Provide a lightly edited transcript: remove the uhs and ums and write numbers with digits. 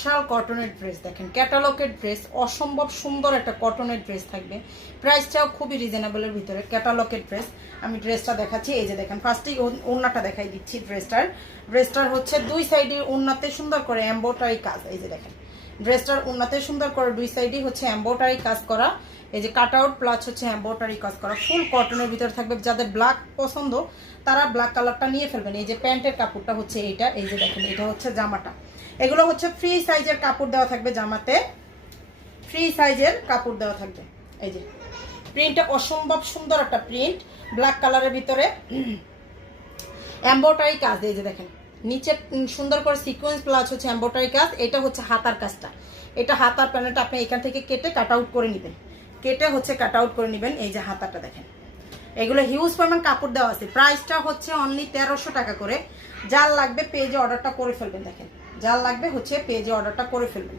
Martial কটনের dress দেখেন, ক্যাটালগের dress, অসম্ভব সুন্দর একটা কটনের ড্রেস থাকবে, প্রাইসটাও খুবই রিজনেবলের ভিতরে। ক্যাটালগের ড্রেস, আমি ড্রেসটা দেখাচ্ছি। এই যে দেখেন, ফার্স্টেই ওড়নাটা দেখাই দিচ্ছি। ড্রেসটার হচ্ছে দুই সাইডে ওড়নাতে সুন্দর করে এমব্রয়ডারি কাজ। এই যে দেখেন, ড্রেসটার ওড়নাতে সুন্দর করে দুই সাইডেই হচ্ছে এমব্রয়ডারি কাজ করা। এই যে কাট আউট প্লাস হচ্ছে এমব্রয়ডারি কাজ করা, ফুল কটনের ভিতরে থাকবে। যাদের ব্ল্যাক পছন্দ তারা ব্ল্যাক কালারটা নিয়ে ফেলবেন। এই যে প্যান্টের কাপড়টা হচ্ছে এইটা। এই যে দেখেন, এটা হচ্ছে জামাটা। এগুলো হচ্ছে ফ্রি সাইজের কাপড় দেওয়া থাকবে জামাতে, ফ্রি সাইজের কাপড় দেওয়া থাকবে। এই যে প্রিন্টটা অসম্ভব সুন্দর একটা প্রিন্ট, ব্ল্যাক কালারের ভিতরে এমব্রয়ডারি কাজ। এই যে দেখেন, নিচে সুন্দর করে সিকোয়েন্স প্লাস হচ্ছে এমব্রয়ডারি কাজ। এটা হচ্ছে হাতার কাজটা, এটা হাতার প্যানেলটা আপনি এখান থেকে কেটে কাট আউট করে নেবেন, কেটে হচ্ছে কাট আউট করে নেবেন। এই যে হাতাটা দেখেন, এগুলো হিউজ পরিমাণ কাপড় দেওয়া আছে। প্রাইসটা হচ্ছে অনলি 1300 টাকা করে। যার লাগবে পেজে অর্ডারটা করে ফেলবেন। দেখেন, যার লাগবে হচ্ছে পেজে অর্ডারটা করে ফেলবেন।